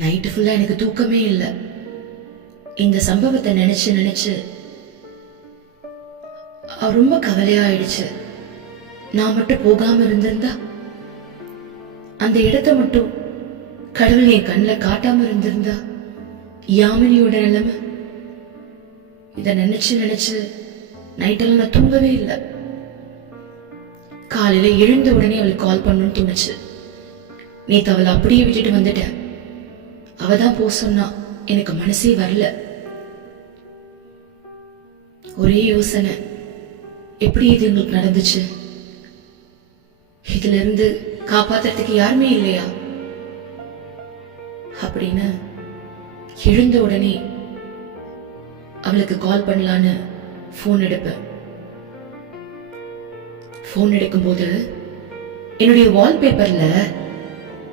Night ஃபுல்லாக எனக்கு தூக்கமே இல்லை. இந்த சம்பவத்தை நினச்சி நினச்சி ரொம்ப கவலையாயிடுச்சு நான் மட்டும் போகாமல் இருந்திருந்தா? அந்த இடத்த மட்டும் கடவுள் என் கண்ணில் காட்டாமல் இருந்திருந்தா? யாமினியோட நிலைமை? இதை நினச்சி நினச்சி நைட்டெல்லாம் நான் தூங்கவே இல்லை. காலையில் எழுந்த உடனே அவளுக்கு கால் பண்ணணும்னு தோணுச்சு. நேற்று அவளை அப்படியே விட்டுட்டு வந்துட்டேன். அவ தான் போ சொன்னா எனக்கு மனசே வரல. ஒரே யோசனை எப்படி இது எங்களுக்கு நடந்துச்சு? இதுல இருந்து காப்பாத்துறதுக்கு யாருமே இல்லையா? அப்படின்னு எழுந்த உடனே அவளுக்கு கால் பண்ணலான்னு ஃபோன் எடுப்பேன். ஃபோன் எடுக்கும்போது என்னுடைய வால்பேப்பர்ல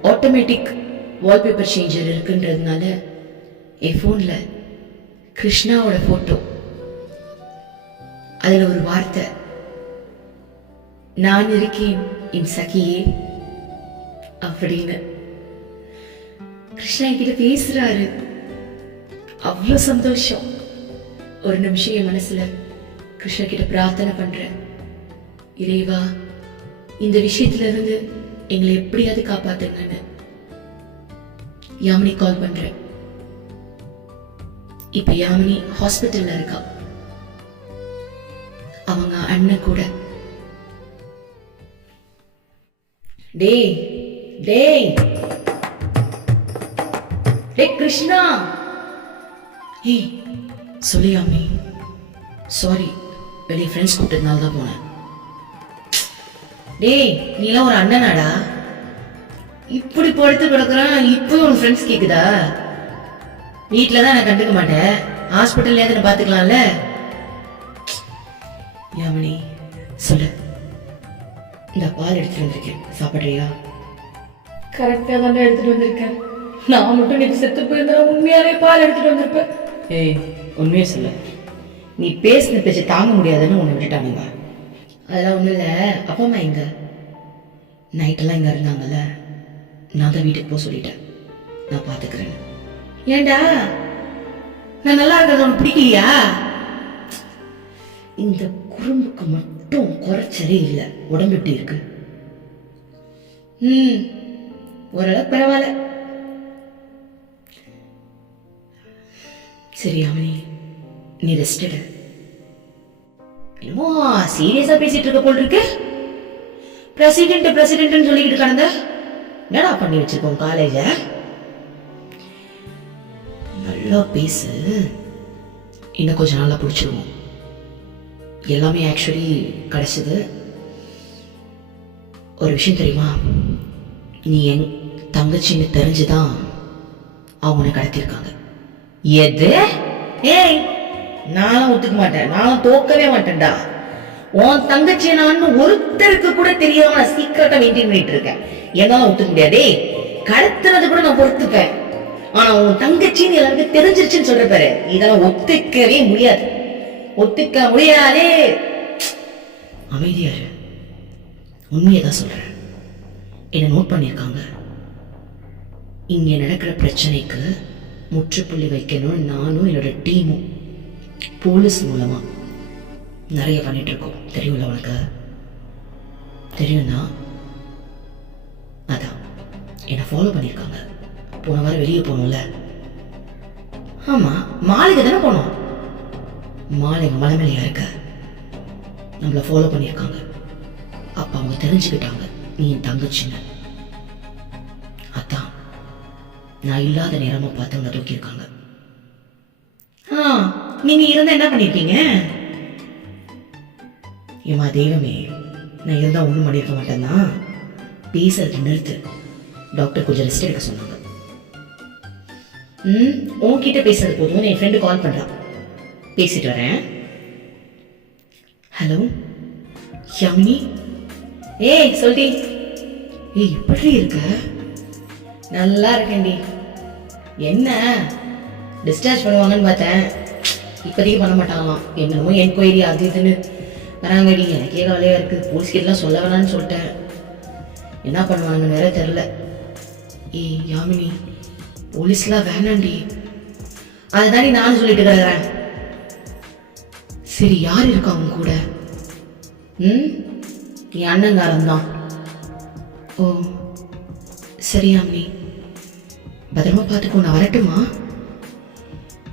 ஆட்டோமேட்டிக் வால்பேப்பர் சேஞ்சர் இருக்குன்றதுனால என் ஃபோனில் கிருஷ்ணாவோட ஃபோட்டோ அதில் ஒரு வார்த்தை. நான் இருக்கேன் என் சகியே அப்படின்னு. கிருஷ்ணா என்கிட்ட பேசுறாரு. அவ்வளோ சந்தோஷம். ஒரு நிமிஷம் என் மனசுல கிருஷ்ணா கிட்ட பிரார்த்தனை பண்றேன். இறைவா இந்த விஷயத்துல இருந்து எங்களை எப்படியாவது காப்பாத்துங்கன்னு. யாமினி கால் பண்றேன். இப்ப யாமினி ஹாஸ்பிட்டல்ல இருக்கா. அவங்க அண்ணன் கூட. டேய் டேய். டேய் கிருஷ்ணா. ஏய் சொல்லியாமி சாரி வெளியே ஃப்ரெண்ட்ஸ் கூப்பிட்டதுனால தான் போனேன். டேய் நீலாம் ஒரு அண்ணனாடா? இப்படி படுத்து கிடக்குறான் இப்போ உன் ஃப்ரெண்ட்ஸ் கேக்குதா? வீட்டில் தான் நான் கண்டுக்க மாட்டேன். ஹாஸ்பிட்டல்ல நான் பார்த்துக்கலாம்ல? யாமினி சொல்லு. இந்த பால் எடுத்துட்டு வந்திருக்கேன். சாப்பிட்றியா? கரெக்டாக தான் எடுத்துட்டு வந்திருக்கேன். நான் மட்டும் நீ செத்து போயிருந்தா உண்மையாவே பால் எடுத்துட்டு வந்திருப்பேன். ஏய் உண்மையை சொல்லு. நீ பேசின பேச்சு தாங்க முடியாதுன்னு உன்னை விட்டுட்டானுங்க அதெல்லாம் ஒன்றும் இல்லை. அப்பா அம்மா எங்க? நைட்டெல்லாம் இங்கே இருந்தாங்கல்ல? நான் தான் வீட்டுக்கு போக சொல்லிட்டேன். நான் பார்த்துக்கிறேன் ஏண்டா நான் நல்லா இருக்கிறது உனக்கு பிடிக்கலையா? இந்த குறும்புக்கு மட்டும் குறைச்சலே இல்லை. உடம்பு எப்படி இருக்கு? ம் ஓரளவு பரவாயில்ல. சரி அவனி நீ ரெஸ்ட் எடு. என்னமோ சீரியஸா பேசிட்டு இருக்க போல் இருக்கு. பிரசிடென்ட் பிரசிடென்ட்னு சொல்லிக்கிட்டு கடந்த. என்னடா பண்ணி வச்சிருக்கோம் காலேஜ நல்லா பேசு. இன்னும் கொஞ்சம் நல்லா பிடிச்சிருவோம். எல்லாமே ஆக்சுவலி கிடச்சிது. ஒரு விஷயம் தெரியுமா? நீ என் தங்கச்சின்னு தெரிஞ்சுதான் அவங்க உன்னை கடத்திருக்காங்க எது? ஏய் நானும் ஒத்துக்க மாட்டேன். நானும் தோக்கவே மாட்டேன்டா. உன் தங்கச்சி நான் ஒருத்தருக்கு கூட தெரியாம நான் சீக்கிரட்டா மெயின்டைன் பண்ணிட்டு இருக்கேன். என்னால ஒத்துக்க முடியாதே. கடத்துனது கூட நான் பொறுத்துப்பேன். ஆனா உன் தங்கச்சின்னு எல்லாருக்கும் தெரிஞ்சிருச்சுன்னு சொல்ற பாரு. இதெல்லாம் ஒத்துக்கவே முடியாது. ஒத்துக்க முடியாதே. அமைதியாரு உண்மையை தான் சொல்றேன். என்ன நோட் பண்ணியிருக்காங்க. இங்க நடக்கிற பிரச்சனைக்கு முற்றுப்புள்ளி வைக்கணும் நானும் என்னோட டீமும் போலீஸ் மூலமா நிறைய பண்ணிட்டு இருக்கோம். தெரியும்ல உனக்கு? தெரியும்னா என்னை ஃபாலோ பண்ணியிருக்காங்க. போன வாரம் வெளியே போகணும்ல ஆமாம் மாளிகை தானே போனோம். மாளிகை மலை இருக்க? நம்மளை ஃபாலோ பண்ணியிருக்காங்க. அப்போ அவங்க தெரிஞ்சுக்கிட்டாங்க நீ என் தங்கச்சின்னு. அதான் நான் இல்லாத நேரமாக பார்த்து உன்னை தூக்கியிருக்காங்க. ஆ நீங்கள் இருந்தால் என்ன பண்ணியிருக்கீங்க? ஏமா தெய்வமே நான் இருந்தால் ஒன்றும் பண்ணியிருக்க மாட்டேன்னா பேசுறது நிறுத்து. டாக்டர் கொஞ்சம் ரெஸ்ட் எடுக்க சொன்னாங்க. ம் உன்கிட்ட பேசுறது போதும் என் ஃப்ரெண்டு கால் பண்ணுறான் பேசிட்டு வரேன். ஹலோ யாமினி? ஏய் சொல்டி. ஏய் எப்படி இருக்க? நல்லா இருக்கேன்டி. என்ன? டிஸ்சார்ஜ் பண்ணுவாங்கன்னு பார்த்தேன். இப்போதைக்கு பண்ண மாட்டாங்களாம். என்னமோ என்கொயரி அது இதுன்னு வராங்கடி. எனக்கே கவலையாக இருக்குது போலீஸ்கிட்டலாம் சொல்ல வேணான்னு சொல்லிட்டேன். என்ன பண்ணுவாங்கன்னு வேற தெரில ஏய் யாமினி போலீஸ்லாம் வேணாண்டி. அதுதாண்டி நானும் சொல்லிட்டு கிடக்குறேன். சரி யார் இருக்கா அவங்க கூட? ம்? என் அண்ணங்காரன் தான் ஓ சரி அம்மி பத்திரமா பார்த்துக்கோ நான் வரட்டுமா?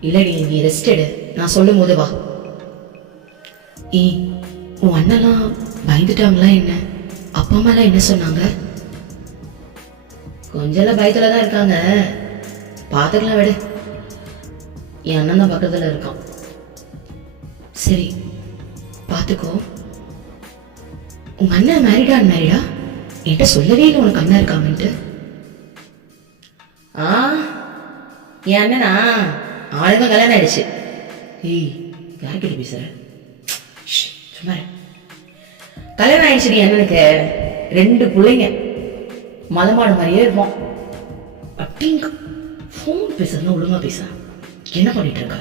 இல்லடி நீ ரெஸ்ட் எடு. நான் சொல்லும் போது வா. ஏ உன் அண்ணெல்லாம் பயந்துட்டாங்களா என்ன? அப்பா அம்மாலாம் என்ன சொன்னாங்க? கொஞ்சம் பயத்துல தான் இருக்காங்க. பார்த்துக்கலாம் விடு. என் அண்ணன் தான் பக்கத்தில் இருக்கான். சரி பார்த்துக்கோ உங்க அண்ணன் மேரிடா மேரிடா என்கிட்ட சொல்லவே இல்லை உனக்கு அண்ணன் இருக்காமன்ட்டு. ஆ என் அண்ணனா? ஆளுங்க கல்யாணம் ஆயிடுச்சு. ஏய் யார்கிட்ட பேசுற? சும்மா கல்யாணம் ஆயிடுச்சு என் அண்ணனுக்கு. ரெண்டு பிள்ளைங்க. மதமாடு மாதிரியே இருப்போம். அப்படிங்க. ஃபோன் பேசுறதுலாம் ஒழுங்கா பேச. என்ன பண்ணிட்டு இருக்க?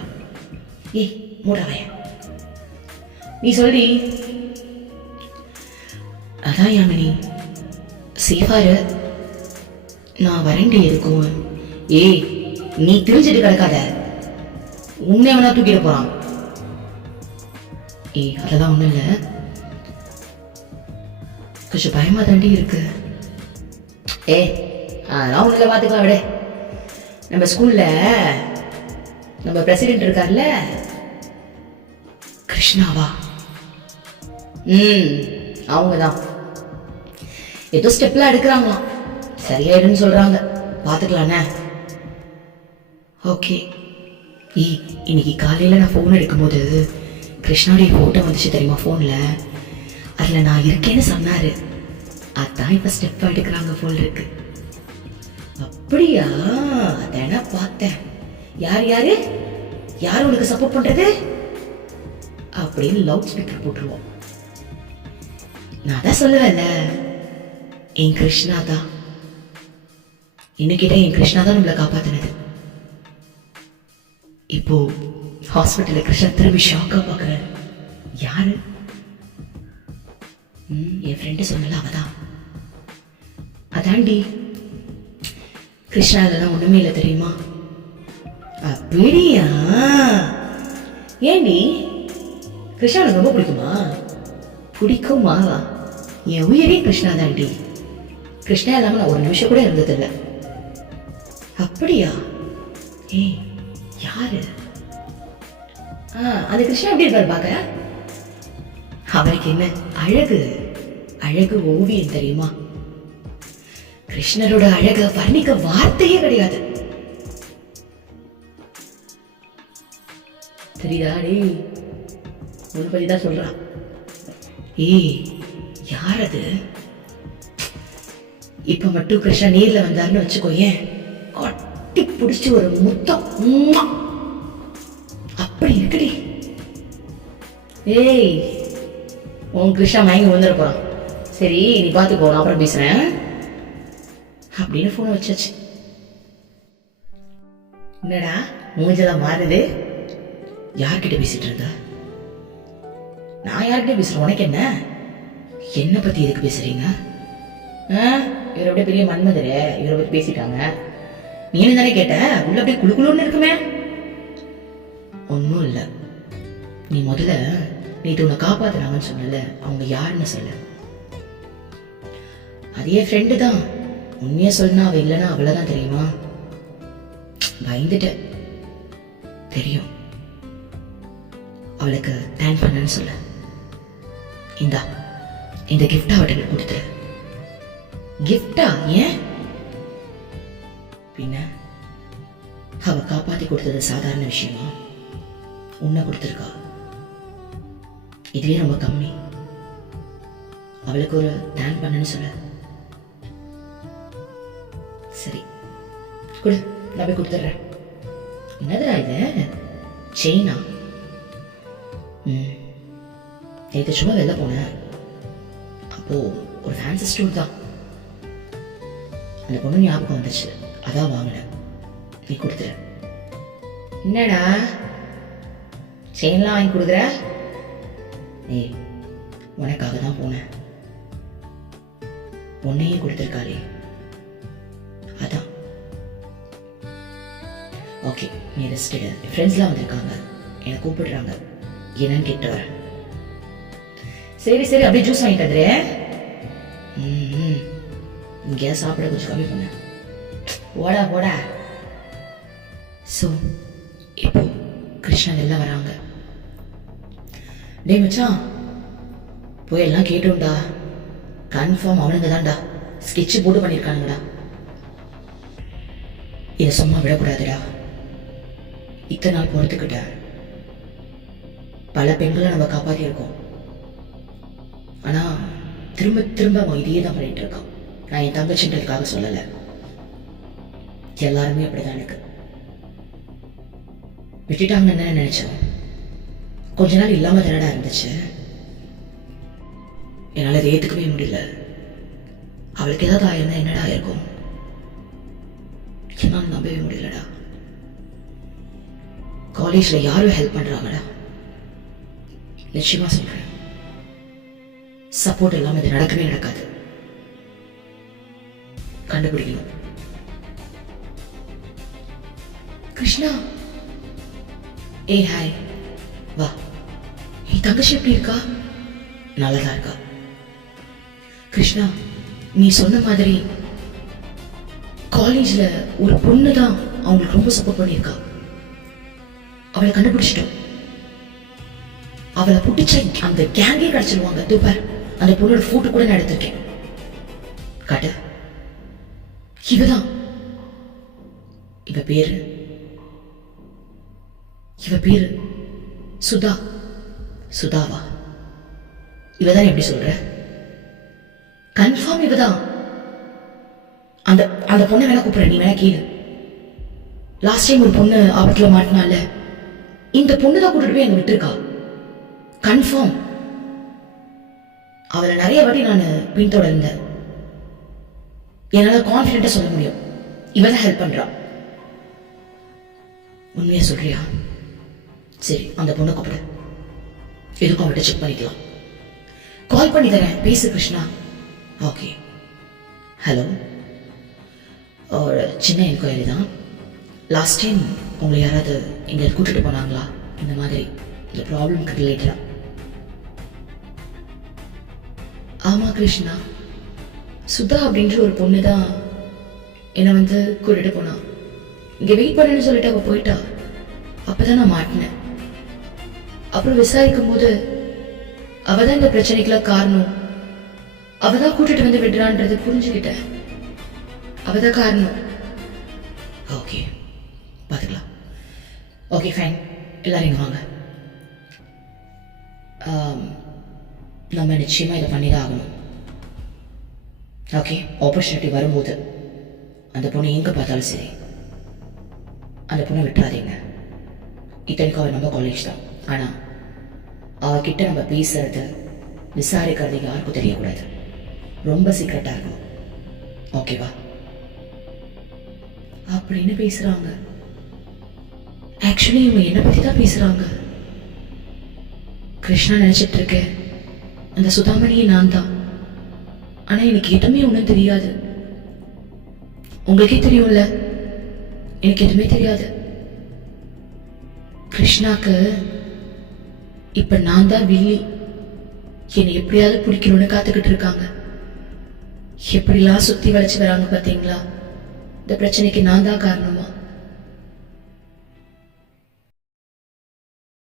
ஏய் மூடாவைய நீ சொல்லி அதான் யாமினி. சேஃபா நான் வரண்டி இருக்கும் ஏய் நீ திரிஞ்சிட்டு கிடக்காத. உன்னை வேணா தூக்கிட்டு போறான். ஏய் அதெல்லாம் ஒண்ணும் இல்லை. கொஞ்சம் பயமா தாண்டி இருக்கு. ஏ அதெல்லாம் ஒண்ணுல பார்த்துக்கலாம் விடு. நம்ம ஸ்கூலில் நம்ம பிரசிடென்ட் இருக்கார்ல? கிருஷ்ணாவா? ம் அவங்க தான் ஏதோ ஸ்டெப்லாம் எடுக்கிறாங்களாம். சரியாயிடுன்னு சொல்கிறாங்க பார்த்துக்கலாண்ணே ஓகே. ஈ இன்னைக்கு காலையில் நான் ஃபோன் எடுக்கும்போது கிருஷ்ணாவுடைய ஃபோட்டோ வந்துச்சு தெரியுமா ஃபோனில் அதில் நான் இருக்கேன்னு சொன்னார். அதான் இப்போ ஸ்டெப் எடுக்கிறாங்க போல் இருக்கு. அப்படியா? அதான பார்த்தேன். யார் யாரு? யார் உனக்கு சப்போர்ட் பண்றது? அப்படின்னு லவுட் ஸ்பீக்கர் போட்டுருவோம். நான் தான் சொல்லுவேன்ல என் கிருஷ்ணா தான். இன்னைக்கிட்ட என் கிருஷ்ணா தான் நம்மளை காப்பாத்தினது. இப்போ ஹாஸ்பிட்டலில் கிருஷ்ணா திரும்பி ஷாக்கா பார்க்குறாரு யாரு? என் ஃப்ரெண்டு சொன்னல அவதான். அதாண்டி கிருஷ்ணா இதெல்லாம் ஒண்ணுமே இல்லை தெரியுமா? அப்படியா? ஏண்டி? கிருஷ்ணா எனக்கு ரொம்ப பிடிக்குமா? பிடிக்குமா? என் உயிரே கிருஷ்ணா தாண்டி கிருஷ்ணா இல்லாமல் நான் ஒரு நிமிஷம் கூட இருந்ததில்லை. அப்படியா? ஏய் யாரு? ஆ அது கிருஷ்ணா எப்படி இருப்பார் பார்க்க? அவருக்கு என்ன அழகு? அழகு ஓவியம் தெரியுமா? கிருஷ்ணரோட அழக வர்ணிக்க வார்த்தையே கிடையாது. தெரியுதா டேய்? ஒரு பத்தி தான் சொல்றான் ஏய் யார் அது இப்ப மட்டும் கிருஷ்ணா நேர்ல வந்தாருன்னு வச்சுக்கோயேன் கட்டி பிடிச்சி ஒரு முத்தம் அப்படி இருக்குடி. ஏய் உன் கிருஷ்ணா மயங்கி வந்துட போறான். சரி நீ பார்த்துக்கோ நான் அப்புறம் பேசுறேன். அப்படின்னு ஃபோனை வச்சாச்சு. என்னடா மூஞ்செல்லாம் மாறுது. யார்கிட்ட பேசிட்டு இருந்த நான் யார்கிட்ட பேசுறேன்? உனக்கு என்ன? என்ன பத்தி எதுக்கு பேசுறீங்க? ஆ, இவர் பெரிய மன்மதரு இவரை பத்தி பேசிட்டாங்க. நீனு தானே கேட்ட? உள்ள அப்படியே குளு குளுன்னு இருக்குமே. ஒன்றும் இல்லை. நீ முதல்ல நேற்று உன்னை காப்பாத்துறாங்கன்னு சொன்னல அவங்க யாருன்னு சொல்ல. அதே ஃப்ரெண்டு தான். உண்மையை சொன்னா அவ இல்லைன்னா அவ்வளவுதான் தெரியுமா? பயந்துட்டேன். தெரியும். அவளுக்கு தேங்க் பண்ணன்னு சொல்லு இந்தா இந்த கிஃப்ட் அவட்ட கொடுத்துரு கிஃப்டா ஏன்? பின்ன அவ காப்பாத்தி கொடுத்தது சாதாரண விஷயமா? உன்னை கொடுத்துருக்கா? இதுவே ரொம்ப கம்மி. அவளுக்கு ஒரு தேங்க் பண்ணன்னு சொல்ல கொடு நான் போய் கொடுத்துட்றேன். என்னதுடா இது? செயினா? ம். நேற்று சும்மா வெளில போனேன். அப்போது ஒரு ஃபேன்சி ஸ்டோர் தான். அந்த பொண்ணு ஞாபகம் வந்துச்சு அதான் வாங்கினேன். நீ கொடுத்துரு. என்னடா? செயின்லாம் வாங்கி கொடுக்குற? ஏய் உனக்காக தான் போனேன். உன்னையே கொடுத்துருக்காளே. அதான். ஓகே நீ ரெஸ்ட் எடு. ஃப்ரெண்ட்ஸ்லாம் வந்திருக்காங்க. என்னை கூப்பிடுறாங்க. என்னன்னு கேட்டு வரேன். சரி சரி அப்படியே ஜூஸ் வாங்கிட்டு வந்துடுறேன் ம் கேஸ் சாப்பிட கொஞ்சம் கம்மி பண்ண. ஓடா போடா. ஸோ இப்போ கிருஷ்ணா வெளில வராங்க. டேய் மச்சான் போய் எல்லாம் கேட்டோம்டா கன்ஃபார்ம் அவனுங்க தான்டா ஸ்கெட்சு போட்டு பண்ணியிருக்கானுங்கடா இதை சும்மா விடக்கூடாதுடா. இத்தனை நாள் பொறுத்துக்கிட்ட பல பெண்களை நம்ம காப்பாற்றியிருக்கோம் ஆனா திரும்ப திரும்ப அவன் இதையே தான் பண்ணிட்டு இருக்கான். நான் என் தங்கச்சின்றதுக்காக சொல்லலை. எல்லாருமே அப்படிதான் எனக்கு. விட்டுட்டாங்கன்னு என்ன நினைச்சேன் கொஞ்ச நாள் இல்லாம தானடா இருந்துச்சு. என்னால அதை ஏத்துக்கவே முடியல. அவளுக்கு ஏதாவது ஆயிருந்தா என்னடா இருக்கும் என்னால் நம்பவே முடியலடா. காலேஜ்ல யாரும் ஹெல்ப் பண்றாங்கடா? நிச்சயமா சொல்றேன். சப்போர்ட் இல்லாம இது நடக்கவே நடக்காது. கண்டுபிடிக்கணும். கிருஷ்ணா! ஏய் ஹாய் வா. நீ தங்கச்சி எப்படி இருக்கா? நல்லதா இருக்கா. கிருஷ்ணா நீ சொன்ன மாதிரி காலேஜ்ல ஒரு பொண்ணு தான் அவங்களுக்கு ரொம்ப சப்போர்ட் பண்ணியிருக்கா. அவளை கண்டுபிடிச்சிட்டோம். அவளை பிடிச்ச அந்த கேங்கே கிடைச்சிருவாங்க. இதோ அந்த பொண்ணோட போட்டோ கூட நான் எடுத்திருக்கேன். காட்டு. இவதான். இவ பேரு. இவ பேரு சுதா. சுதாவா. இவதான் எப்படி சொல்ற? கன்ஃபார்ம் இவதான். அந்த அந்த பொண்ணை வேணா கூப்பிடுற நீ வேணா கேளு லாஸ்ட் டைம் ஒரு பொண்ணு ஆபத்துல மாட்டினால. இந்த பொண்ணு தான் கூட்டிட்டு போய் அங்க விட்டுருக்கா? கன்ஃபார்ம் அவளை நிறைய வாட்டி நான் பின்தொடர்ந்தேன். என்னால் கான்ஃபிடென்ட்டாக சொல்ல முடியும். இவ தான் ஹெல்ப் பண்ணுறா உண்மையாக சொல்றியா? சரி அந்த பொண்ணை கூப்பிடு. எதுக்கும் அவள்கிட்ட செக் பண்ணிக்கலாம். கால் பண்ணி தரேன். பேசு கிருஷ்ணா. ஓகே ஹலோ ஒரு சின்ன என்கொயரி தான். லாஸ்ட் டைம் உங்களை யாராவது இங்கே கூட்டிட்டு போனாங்களா? இந்த மாதிரி இந்த ப்ராப்ளம்க்கு ரிலேட்டடா ஆமா கிருஷ்ணா. சுதா அப்படின்ற ஒரு பொண்ணு தான் என்னை வந்து கூட்டிட்டு போனா. இங்கே வெயிட் பண்ணுன்னு சொல்லிட்டு அவள் போயிட்டா. அப்பதான் நான் மாட்டினேன். அப்புறம் விசாரிக்கும் போது அவ தான் இந்த பிரச்சனைக்கெல்லாம் காரணம். அவ தான் கூட்டிட்டு வந்து விடுறான்றது புரிஞ்சுக்கிட்டேன். அவள் தான் காரணம். ஓகே ஓகே ஃபைன் எல்லாரும் இங்கே வாங்க. நம்ம நிச்சயமா இதை பண்ணி தான் ஆகணும். ஓகே ஆப்பர்ச்சுனிட்டி வரும்போது அந்த பொண்ணு எங்க பார்த்தாலும் சரி அந்த பொண்ணை விட்டுறாதீங்க. இத்தனைக்கும் அவள் நம்ம காலேஜ் தான். ஆனா அவகிட்ட நம்ம பேசுறது விசாரிக்கிறது யாருக்கும் தெரியக்கூடாது. ரொம்ப சீக்கிரட்டா இருக்கும். ஓகேவா அப்படின்னு பேசுறாங்க. ஆக்சுவலி இவங்க என்ன பற்றி தான் பேசுகிறாங்க கிருஷ்ணா நினச்சிட்டு இருக்கேன். அந்த சுதாமணியை நான் தான் ஆனால் எனக்கு எதுவுமே ஒன்றும் தெரியாது. உங்களுக்கே தெரியும்ல? எனக்கு எதுவுமே தெரியாது. கிருஷ்ணாக்கு இப்போ நான் தான் வில்லி. என்னை எப்படியாவது பிடிக்கணும்னு காத்துக்கிட்டு இருக்காங்க. எப்படிலாம் சுற்றி வளைச்சி வராங்க பார்த்தீங்களா இந்த பிரச்சனைக்கு நான் தான் காரணமா.